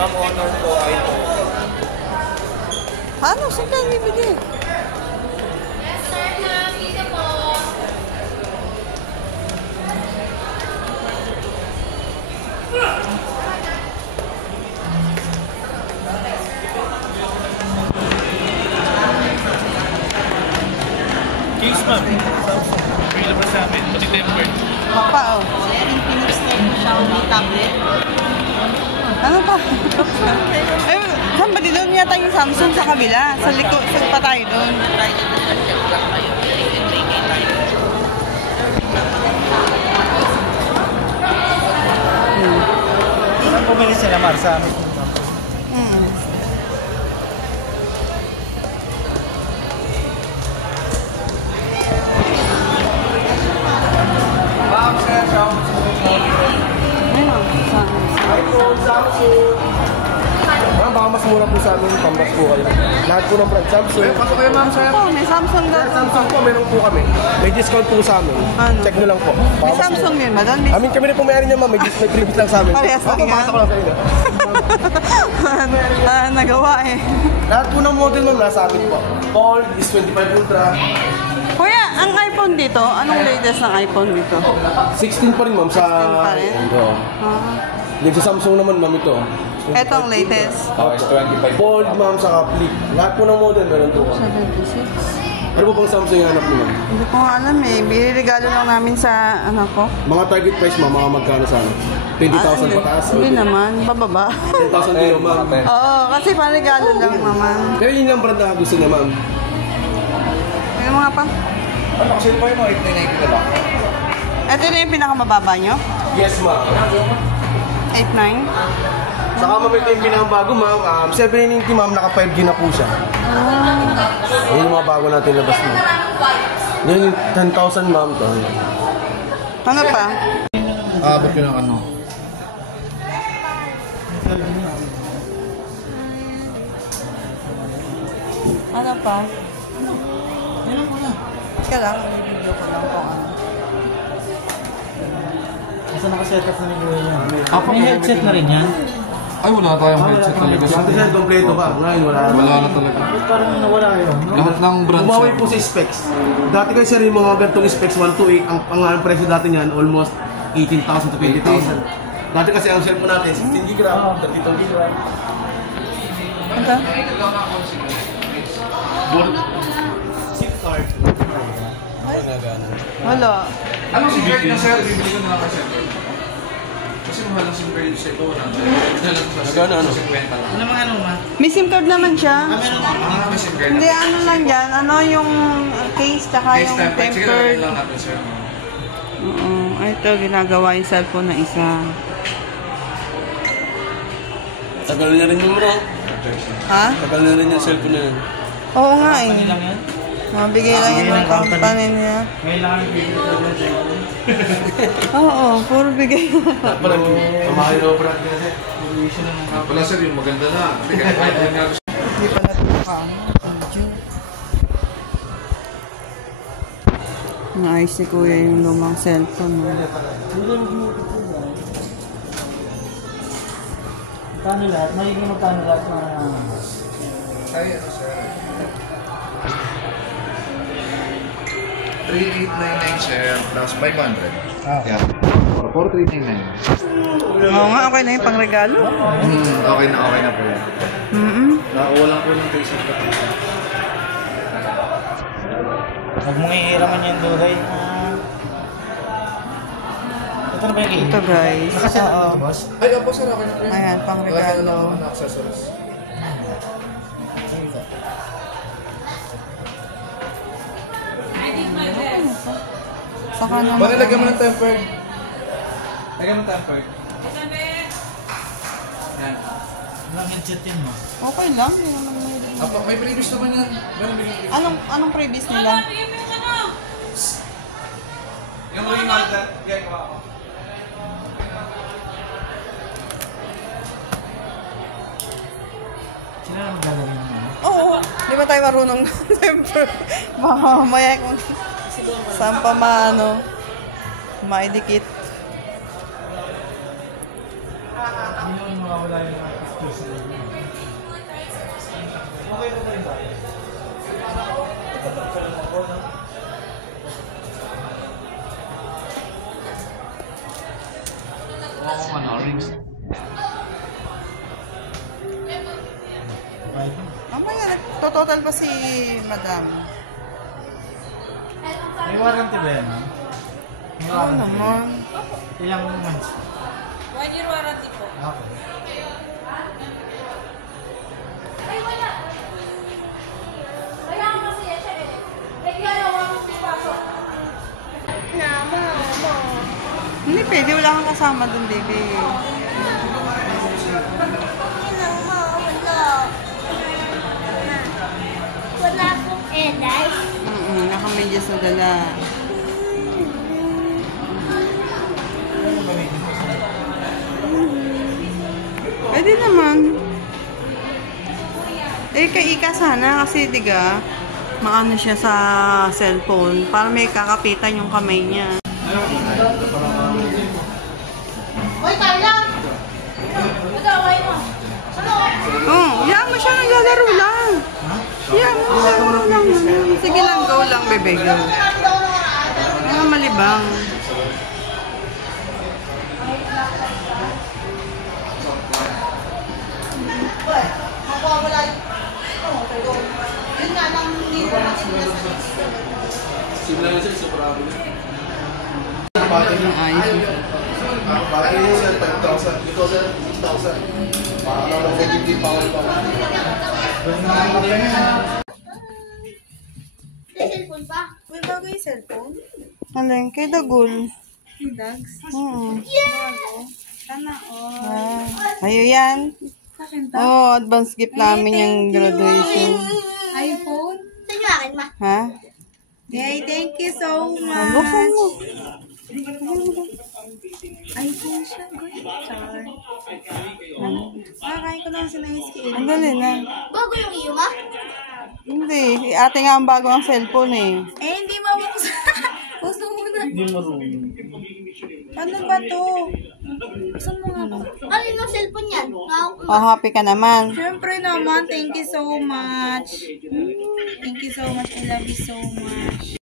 Ma'am, honor po ay po. Ano? Saan tayo bibili? Yes, sir, ma'am. Dito po. Case, ma'am. Pila pa sa amin. Pati tempered. Papa, oh. Infinix Xiaomi tablet. Ano pa? Eh, saan ba doon yata yung Samsung sa kabila? Sa likod, saan pa tayo doon? Saan pumili sila, Mar? Sa amin. Ma'am, sir, Ayun, Samsung. Ma'am, baka mas mura po sa amin, pambas po kayo. Lahat po ng brand Samsung. Pasok kayo, ma'am, sir. Oh, may Samsung doon. Samsung po, meron po kami. May discount po sa amin. Ano? Check nyo lang po. May Samsung yun ba doon? Amin kami rin po may-ari niya, ma'am. May previous lang sa amin. Parehas lang yan. Papakita ko lang sa inyo. Nagawa eh. Lahat po ng model, ma'am, nasa amin po. All is 25 Ultra. Kuya, ang iPhone dito, anong latest ng iPhone dito? 16 pa rin, ma'am, sa... 16 pa rin? Oo. Yung sa Samsung naman, ma'am, ito. Ito ang latest. Is 25. Fold, ma'am, saka Flip. Lahat po ng model, meron po. 76. Ano po bang Samsung yung hanap niyo, ma'am? Hindi ko nga alam eh. Biniregalo lang namin sa anak ko. Mga target price, ma'am, mga magkano sana? 20,000 pataas? Hindi naman. Pababa. 10,000 kilo, ma'am. Oo, kasi panregalo lang naman. Pero yun lang brand na gusto niya, ma'am. May mga pa. Ano kasi po yung 899 lang? Ito na yung pinakamababa nyo? Yes, ma'am. 8.9? Saka ma'am, ito yung pinakabago, ma'am. 790, ma'am, naka 5G na po siya. Yun yung mga bago natin labas, ma'am. Yan yung 10,000, ma'am. Ano pa? Abot ko ng ano. Ano pa? Teka lang, i-video ko lang kung ano. Basta nakaset up na ni Kuya yan. May headset na rin yan? Ay, wala tayong headset talaga. Dati siya, kompleto pa. Ngayon, wala na. Wala na talaga. Parang nawala yun, no? Lahat ng brands. Bumawi po sa specs. Dati kasi rin mga gantong specs 128, ang presyo dati niyan almost 18,000 to 20,000. Dati kasi ang cellphone natin 16 GB, 32 GB. Ito? SIM card. Wala. Anong SIM card na sir? Bibili ko na lang kasi. Kasi mahal ang SIM card yung sa ito. Nagana ano? 50 lang. Ano mga ano ma? May SIM card naman siya. May SIM card. Hindi, ano lang yan. Ano yung case tsaka yung Sige, tempered. lang natin sir. Oo. Ito, ginagawa yung cellphone ng isa. Tagal na rin yung bro. Ha? Tagal na rin yung cellphone na yan. Oo nga eh. Company lang yan? Mabigay lang yun ng company niya. Ngayon lang ang bibili ko lang sa'yo. Oo, puro bigay. Parang pamahay na brand kasi. Wala sir, yung maganda na. Hindi ka kahit nga gusto. Hindi pa natin video. Naayos si Kuya yung lumang cellphone. Magkano lahat? Magiging magkano lahat na... Ay, ano sir? 3899 sir, plus 500. Yeah. 4399. Oo nga, okay na yung pangregalo. Okay na po yan. Nakakuha lang po ng face of the Huwag mong iiraman yan, Duray. Ito na ba yung game? Ito guys. Nakaset Oo. ito, boss? Ay, opo sir, okay na po yan. Ayan, pangregalo. Accessories. Saka naman. Bakit lagyan mo ng tempered? Lagyan mo ng tempered. Yan. Walang headset din mo. Okay lang. Hindi naman may... May previous naman yan. Meron bigyan. Anong previous nila? Yung original na, bigay ko ako. Sino na maglalagay ng ano? Oo. Di ba tayo marunong ng temper? Baka mamaya kung saan pa maano. Maidikit. Hindi naman mawawala yung Okay pa rin tayo. Rings. Mamaya, total pa si madam. May warranty ba yan, ma'am? May Oo warranty. naman. Ilang months? 1 year warranty po. Okay. Ay, wala. Kaya kasi siya eh. Kaya wala akong pasok. Mama. Hindi pwede, wala kang kasama dun, baby. Wala akong edad. Nakamedyas na dala. Pwede naman. Eh, kay Ika sana kasi, diga, maano siya sa cellphone para may kakapitan yung kamay niya. Hoy, Carla! Nag-away mo. Yan mo siya, naglalaro lang. Yan mo, naglalaro lang. Sige lang, go lang, bebe, go. Malibang. Simula yun sir, super abo na. Yung ayos. Bakit yun sir, 5,000. Ito sir, 6,000. Para lang ako 50 power pa. May cellphone pa. May bago yung cellphone? Alin, kay Dagul. Kay Dags? Oo. Sana all. Ayo yan. Oh, advance gift namin yung graduation. iPhone? Saan yung akin, ma? Ha? Yay, thank you so Buksan mo. iPhone siya. Good char. Kakain ko lang sa na-skin. Ang dali na. Bago yung iyo, ma? Hindi, si ate nga ang bago ang cellphone eh. Eh, hindi mabuksan. Puso mo na. Hindi marunong. Ano ba to? Saan mo nga ba? Ano yung cellphone yan? Oh, happy ka naman. Siyempre naman, thank you so much. Thank you so much. I love you so much.